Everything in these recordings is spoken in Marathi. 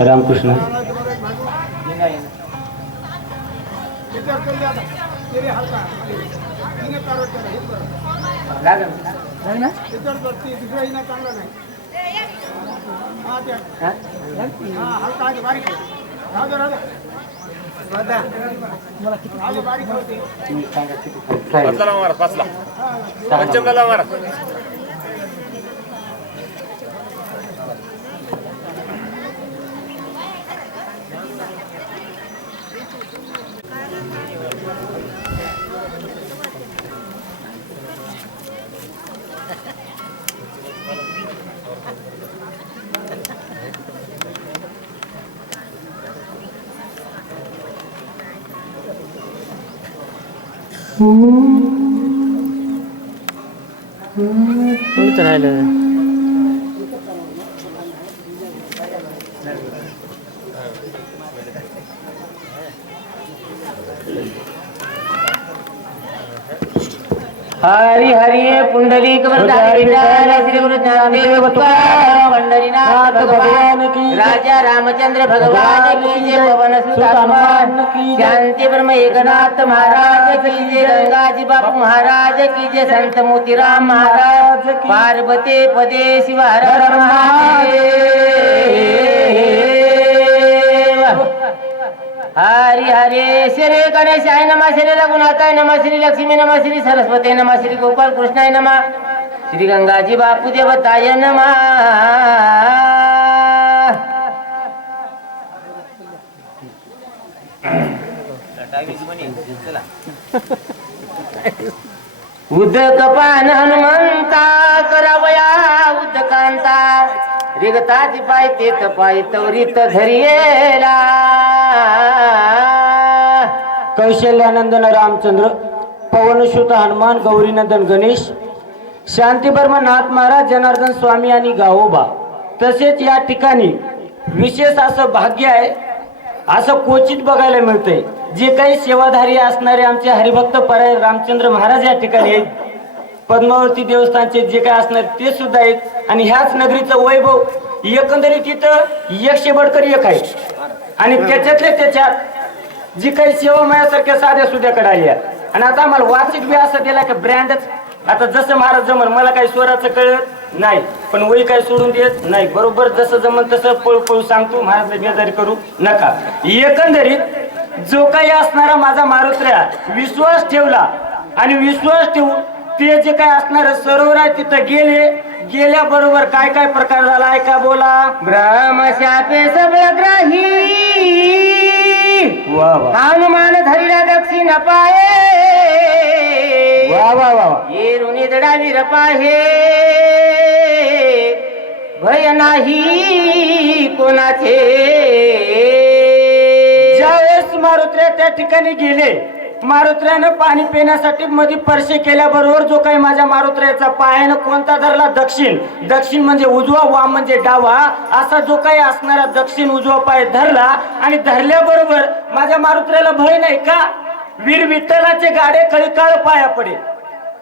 रामकृष्ण? हा? सांगा किती ไม่จะได้เลย हरी पंढरीनाथ भगवान की राजा रामचंद्र भगवान की जय पवन सुत हनुमान की शांति ब्रह्म एकनाथ महाराज की जय गंगाजी बापू महाराज की जय संत मोतीराम महाराज पार्वती पदे शिव हर हर महादेव। हरी हरे श्री गणेशाय नमः श्री रघुनाथाय नमः श्री लक्ष्मी नमः श्री सरस्वती नमा श्री गोपाल कृष्णाय नमः श्री गंगाजी बापू देवताय नमः। उदक पान हनुमंता करावया उदकांता रिगताची पाय ते पाय तवरीत धरियेला कौशल्यानंदन रामचंद्र पवनसुत हनुमान गौरीनंदन गणेश शांतीबर्मा नाथ महाराज जनार्दन स्वामी आणि गावोबा. तसेच या ठिकाणी विशेष असं भाग्य आहे असं क्वचित बघायला मिळतंय. जे काही सेवाधारी असणारे आमचे हरिभक्त पराय रामचंद्र महाराज या ठिकाणी आहेत. पद्मावती देवस्थानचे जे काय असणार ते सुद्धा आहेत. आणि ह्याच नगरीचं वैभव एकंदरीत इथं एकशे बडकर एक आहे. आणि त्याच्यातले त्याच्यात जी काही सेवा मायासारख्या साध्या सुद्याकडे आली आहे. आणि आता आम्हाला वाचिक बी असं दिला का ब्रँडच आता जसं महाराज जमन मला काही स्वराचं कळत नाही पण वही काही सोडून देत नाही. बरोबर जसं जमन तसं पळू पळू सांगतो महाराजला बेजारी करू नका. एकंदरीत जो काही असणारा माझा मारुत्र्या विश्वास ठेवला आणि विश्वास ठेवून ते जे काय असणार सरोवर आहे तिथं गेले गेल्याबरोबर काय काय प्रकार झाला? ऐका बोला. ब्रह्म शापे सबग्राही वा वा. हनुमान धरिला दक्षिण पाये. वा वा वा वा. येरुनी दडावी रपाहे. भय नाही कोणाचे. ज्यावेळेस मारुत्र्या त्या ठिकाणी गेले मारुत्र्यानं पाणी पिण्यासाठी मध्ये परशे केल्याबरोबर जो काही माझ्या मारुत्र्याचा पायानं कोणता धरला दक्षिण. दक्षिण म्हणजे उजवा वा म्हणजे डावा. असा जो काही असणारा दक्षिण उजवा पाय धरला आणि धरल्याबरोबर माझ्या मारुत्र्याला भय नाही का? वीर विठ्ठलाचे गाडे कळी काळ पाया पडे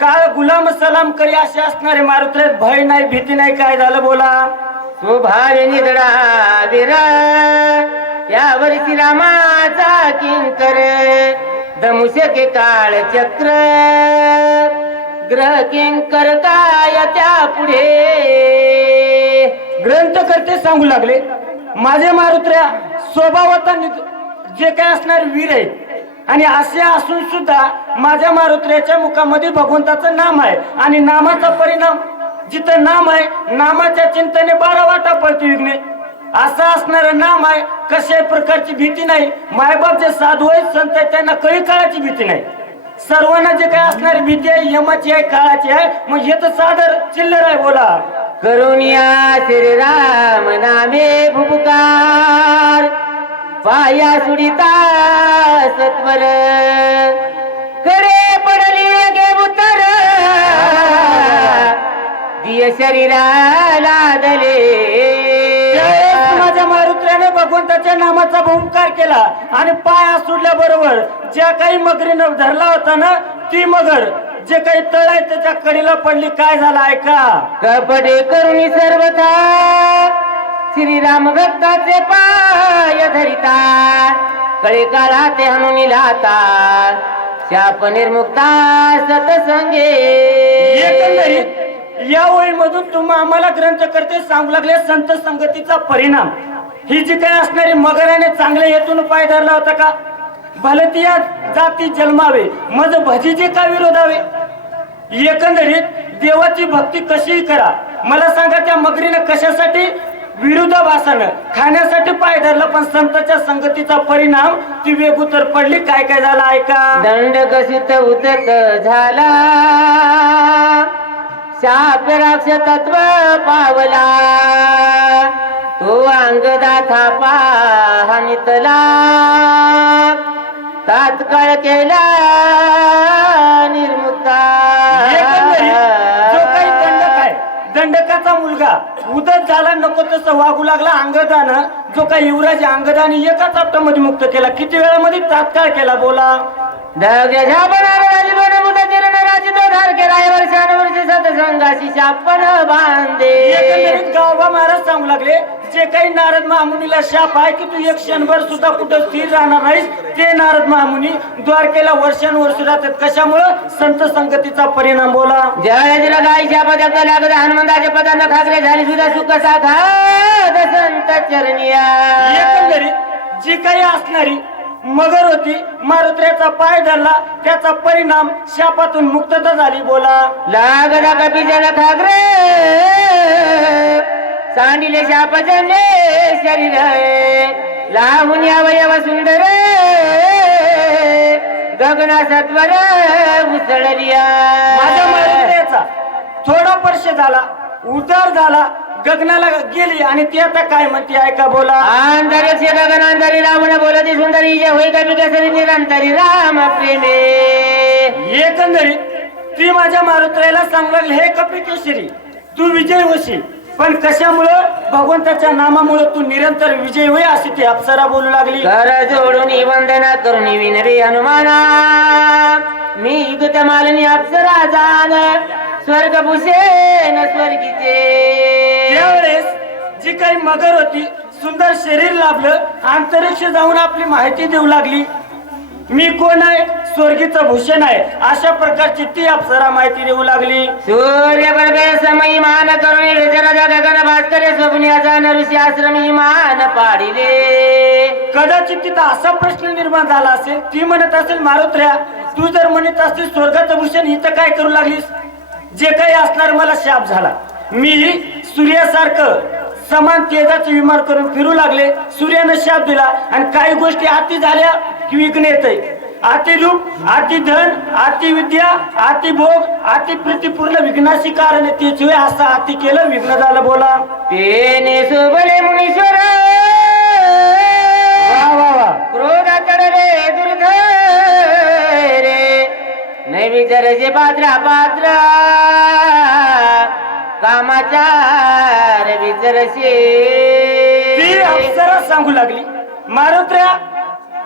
काळ गुलाम सलाम करी असे असणारे मारुत्र्यात भय नाही भीती नाही. काय झालं बोला? स्वभावे निदडा विरा. यावरती रामाचा किंकर. दमुशके काळ चक्र. ग्रह किंकर काय त्या पुढे. ग्रंथकर्ते सांगू लागले. माझे मारुत्र्या स्वभावाचा जे काय असणार वीर आहे आणि असे असून सुद्धा माझ्या मारुत्र्याच्या मुखामध्ये भगवंताचं नाम आहे. आणि नामाचा परिणाम जिथं नाम आहे नामाच्या चिंतने बारा वाटा पडते विघ्ने. असं असणारं नाम आहे कशाही प्रकारची भीती नाही. मायबाप जे साधू आहेत संत आहेत त्यांना कळी काळाची भीती नाही. सर्वांना जे काय असणारी भीती आहे यमाची आहे काळाची आहे मग हे तर सादर चिल्लर आहे बोला. करुणिया श्रीराम नामे भुपकार पाया सुडिता सत्वर. कडे पडली गे उतर. दिय शरीराला दले. नामाचा बहुकार केला आणि पाय सोडल्याबरोबर ज्या काही मगरीनं धरला होता ना ती मगर जे काही तळ आहे त्याच्या कडीला पडली. काय झालं? ऐका. कपडे करुणी सर्वथा श्रीराम भक्ताचे पाय धरिता कळे काळा ते हनुनी लाता शाप निर्मुक्ता सतसंगे एकंदरीत या ओळीमधून तुम्हा आम्हाला ग्रंथ करते सांगू लागले संत संगतीचा परिणाम. ही जी काय असणारी मगराने चांगल्या हेतून पाय धरला होता का? भलतिया जाती जन्मावे मज भजीचे का विरोधावे? एकंदरीत देवाची भक्ती कशीही करा. मला सांगा त्या मगरीने कशासाठी विरोधाभासानं खाण्यासाठी पाय धरला पण संताच्या संगतीचा परिणाम ती वेगुतर पडली? काय काय झालं? ऐका. दंड कसित उदत झाला. शाप राक्ष तत्व पावला. तो अंगदा थापा हानितला. तात्काळ केला निर्मुक्ता. दंडकाचा मुलगा उदत झाला नको तसं वागू लागला अंगदानं जो काही युवराज अंगदाने एकाच आपटामध्ये मुक्त केला. किती वेळामध्ये तात्काळ केला बोला. राजितो धार केला वर्षान वर्ष सतसंगाशी शापन बांधे. एकंदरीत गावबा महाराज सांगू लागले जे काही नारद महामुनीला शाप आहे की तू एक क्षणभर सुद्धा कुठं स्थिर राहणार नाहीस ते नारद महामुनी द्वारकेला वर्षानुवर्ष राहतात. कशामुळं? संत संगतीचा परिणाम बोला. जय दिला गायच्या पदक लागत हनुमंताच्या पदांना खाकरे झाली सुद्धा सुख साधा संत चरणिया एकंदरीत जी काही असणारी मगर होती. मारुत्र्याचा पाय धरला. त्याचा परिणाम शापातून मुक्तता झाली. बोला. लागला कपी जन खाकरे सांडिले शाप जनले शरीर लावून अवयव सुंदर गगना सत्वर उसळलिया माझ्या मारुत्र्याचा थोडा पर्श झाला. उदार झाला. गगनाला गेली आणि ती आता काय म्हणते ऐका बोला. आंतरिक्ष गगनांतरी रावण बोलती सुंदरी जे होई कपी केसरी निरंतरी राम प्रेमे एकंदरीत ती माझ्या मारुत्र्याला सांगू लागली हे कपी केशरी तू विजय होशील. पण कशामुळं? भगवंताच्या नामामुळे तू निरंतर विजय होई अशी ती अप्सरा बोलू लागली. कर जोडून वंदना करून विनवी हनुमाना. मी युगत मालनी अप्सरा जाण स्वर्ग भूषेन स्वर्गीचे. त्यावेळेस जी काही मगर होती सुंदर शरीर लाभलं अंतरिक्ष जाऊन आपली माहिती देऊ लागली. मी कोण आहे? स्वर्गीचं भूषण आहे. अशा प्रकारची ती अप्सरा माहिती देऊ लागली. सूर्य बर्बे समयी मान करुणी विजराजा गगन भास्करे स्वप्न्याचा नऋषी आश्रमी मान पाडिले. कदाचित तिथं असा प्रश्न निर्माण झाला असेल ती म्हणत असेल मारुत्र्या तू जर म्हणत असतील स्वर्गाचं भूषण इथं काय करू लागलीस? जे काही असणार मला शाप झाला. मी सूर्यासारखं समान तेजाचे विमान करून फिरू लागले. सूर्यानं शाप दिला आणि काही गोष्टी अति झाल्या की विघ्न येत अति रूप अति धन अति विद्या अति भोग अति प्रीतीपूर्ण विघ्नाशी कारण. त्याशिवाय असं अति केलं विघ्न झालं बोला. तेने सुबले मुनीश्वर. क्रोध चढले दुर्धरे नाही विचारायचे पात्र पात्र. कामाचार विचारशे ती अप्सरा सांगू लागली. मारुत्र्या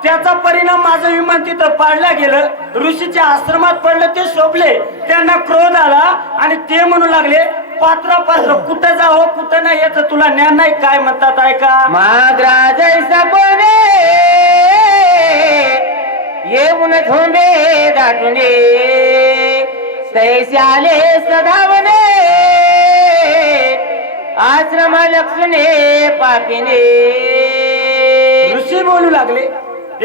त्याचा परिणाम माझं विमान तिथं पाडलं गेलं. ऋषीच्या आश्रमात पडलं ते शोभले. त्यांना क्रोध आला आणि ते म्हणू लागले पात्र पात्र कुठं जावं कुठं नाही याचं तुला ज्ञान नाही काय म्हणतात ऐका. माद्रा जैसा कोणे? येऊन झोंबे दाटुने तैशाले सधावने आश्रम लक्षणे पापिने ऋषी बोलू लागले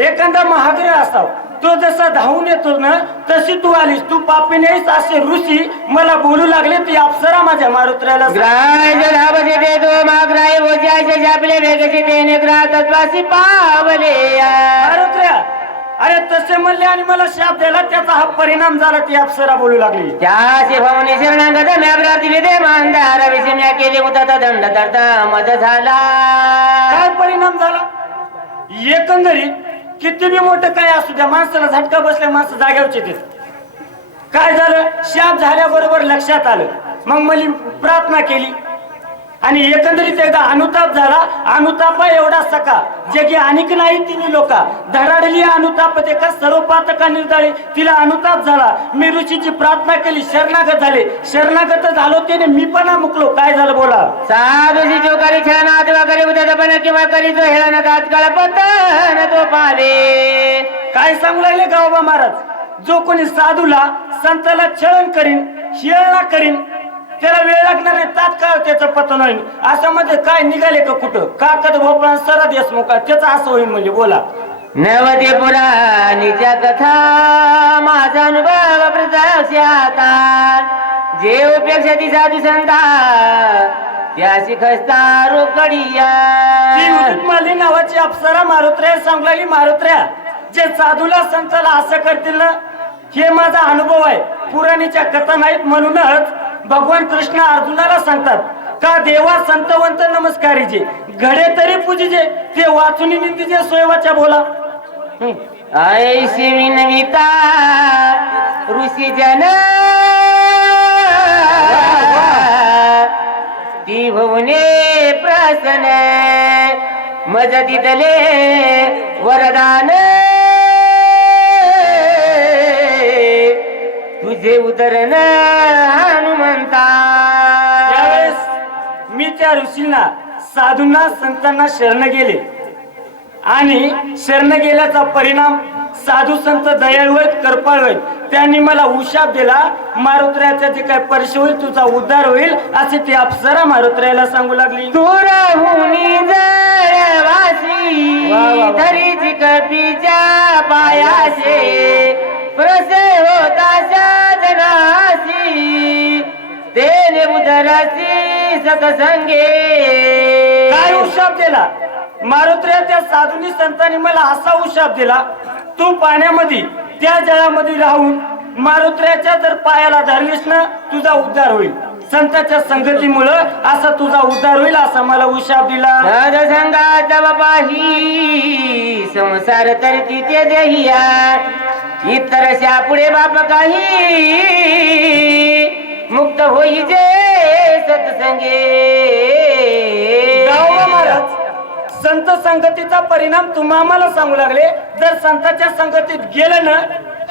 एखादा महाग्रह असाव. तो जसा धावून येतो ना तशी तू आलीस. तू पापी नाहीस असे ऋषी मला बोलू लागले ती अप्सरा माझ्या मारुत्र्याला मारुत्र्या अरे तसे म्हणले आणि मला शाप दिला त्याचा हा परिणाम झाला ती अप्सरा बोलू लागली. त्याचे भवने शरणागत म्याब्राती विदे मांदार विषम्या केले उतत दंड दर्द मज झाला. काय परिणाम झाला? एकंदरीत किती बी मोठं काय असू द्या माणसाला झटका बसल्या माणसं जाग्यावरचे ते काय झालं? शाप झाल्याबरोबर लक्षात आलं. मग मला प्रार्थना केली. आणि एकंदरीत एकदा अनुताप झाला. अनुतापा एवढा सका. जे की अनेक नाही तिन्ही लोका. धडाडली अनुताप ते का सर्व पातका निर्धाळे तिला अनुताप झाला. मी ऋषीची प्रार्थना केली. शरणागत झाले. शरणागत झालो त्याने मी पण मुकलो काय झालं बोला? साधुशी जो करी छानात वा करी उद्या किंवा करी जो हेळा पतन तो पावे काय सांगू लागले गावबा महाराज? जो कोणी साधूला संताला छळण करीन शिळणा करीन त्याला वेळ लागणार नाही तात्काळ त्याचं पतन होईल. असं मध्ये काय निघाले का कुठं? काकद भोपळा सरा देशमुखा त्याचं असं होईल म्हणजे बोला. नवते पुराणीच्या कथा माझा अनुभव जे उपेक्षा ती साधू संता त्याशी खस्ता रोकडीया उदितमाली नावाची अप्सरा मारुत्र्या सांगलेली मारुत्र्या जे साधूला संताला असं करतील ना हे माझा अनुभव आहे. पुराणीच्या कथा नाहीत म्हणूनच भगवान कृष्ण अर्जुनाला सांगतात का देवा संतवंत नमस्कारीचे घडे तरी पूजीचे ते वाचून निंदीचे सोयवाच्या बोला. ऐशी विनविता ऋषी जन. ती भुवने प्रसन्न मजतीतले वरदान. तुझे उतरण हनुमंता. त्यावेळेस मी त्या ऋषींना साधूंना संतांना शरण गेले. आणि शरण गेल्याचा परिणाम साधू संत दयाळू आहेत कृपाळू आहेत. त्यांनी मला उशाप दिला मारुत्र्याचा जे काय परिश होईल तुझा उद्धार होईल असे ती अप्सरा मारुत्र्याला सांगू लागली. धरीची कपीच्या पायाशे प्रसे होता साधनासी तेने उदरासी सतसंगे काय उशाप दिला? मारुत्र्या त्या साधूनी संतांनी मला असा उशाप दिला तू पाण्यामध्ये त्या जळामध्ये राहून मारुत्र्याच्या जर पायाला धरलीस ना तुझा उद्धार होईल. संतांच्या संगतीमुळं असा तुझा उद्धार होईल असा मला उशाप दिला. सदसंगात बापाही संसार तर तिथे देहिया. इतर पुढे बाप काही मुक्त होई जे सत्संगे. महाराज संत संगतीचा परिणाम तुम्हा आम्हाला सांगू लागले. जर संतांच्या संगतीत गेलं ना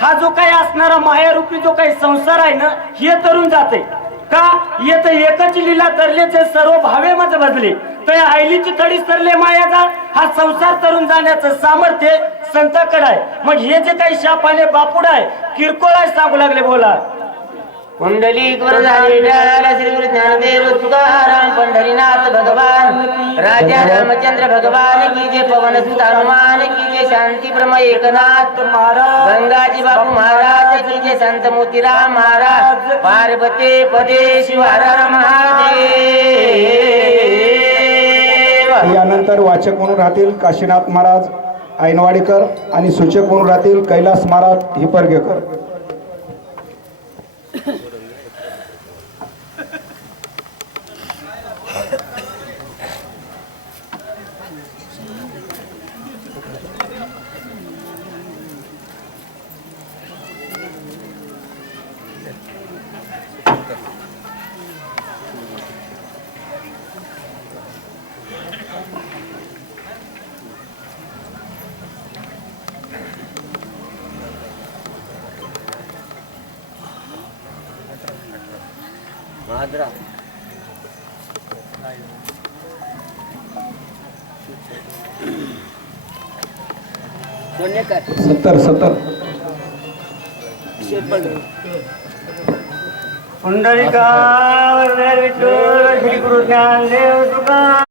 हा जो काही असणारा मायारूपी जो काही संसार आहे ना हे तरुण जाते. का? येत एकच लीला तरलेचे सर्व भावे मध्ये बदले तर आईलीची थडी सरले मायाचा हा संसार तरुण जाण्याचं सामर्थ्य संताकडे आहे. मग हे जे काही शाप आले बापुड आहे किरकोळ आहे सांगू लागले बोला. कुंडली झाले श्री गुरु ज्ञानदेव तुकाराम पंढरीनाथ भगवान। राजा रामचंद्र भगवान की जे पवन सुत की जे शांती ब्रह्म एकनाथ महाराज। गंगाजी बापू महाराज की जे संत मोतीराम महाराज। पार्वती पदे शिवार महादेव। यानंतर वाचक म्हणून राहतील काशीनाथ महाराज ऐनवाडेकर आणि सूचक म्हणून राहतील कैलास महाराज हिपर्गेकर सत्तर सत्तर. पुंडलिका श्री गुरु ज्ञानदेव तुका.